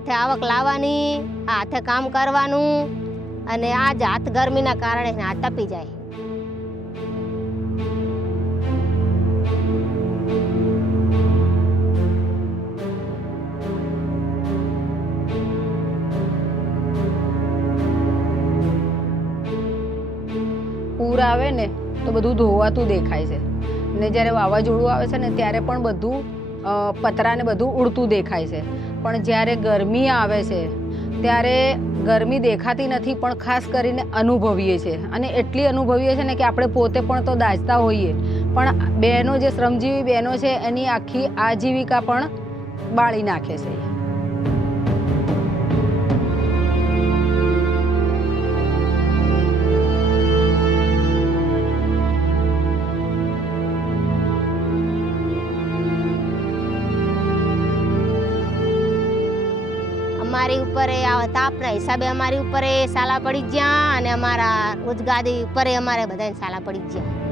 હાથે આવક લાવવાની, હાથે કામ કરવાનું, અને આ જાત ગરમીના કારણે આ તપી જાય. પૂર આવે ને તો બધું ધોવાતું દેખાય છે, ને જ્યારે વાવાઝોડું આવે છે ને ત્યારે પણ બધું પતરાને બધું ઉડતું દેખાય છે. પણ જ્યારે ગરમી આવે છે ત્યારે ગરમી દેખાતી નથી, પણ ખાસ કરીને અનુભવીએ છીએ, અને એટલી અનુભવીએ છીએ ને કે આપણે પોતે પણ તો દાજતા હોઈએ, પણ બહેનો જે શ્રમજીવી બહેનો છે એની આખી આજીવિકા પણ બાળી નાખે છે. અમારી ઉપર આ તાપના હિસાબે અમારી ઉપર સાલા પડી ગયા, અને અમારા રોજગારી ઉપર અમારે બધાને સાલા પડી ગયા.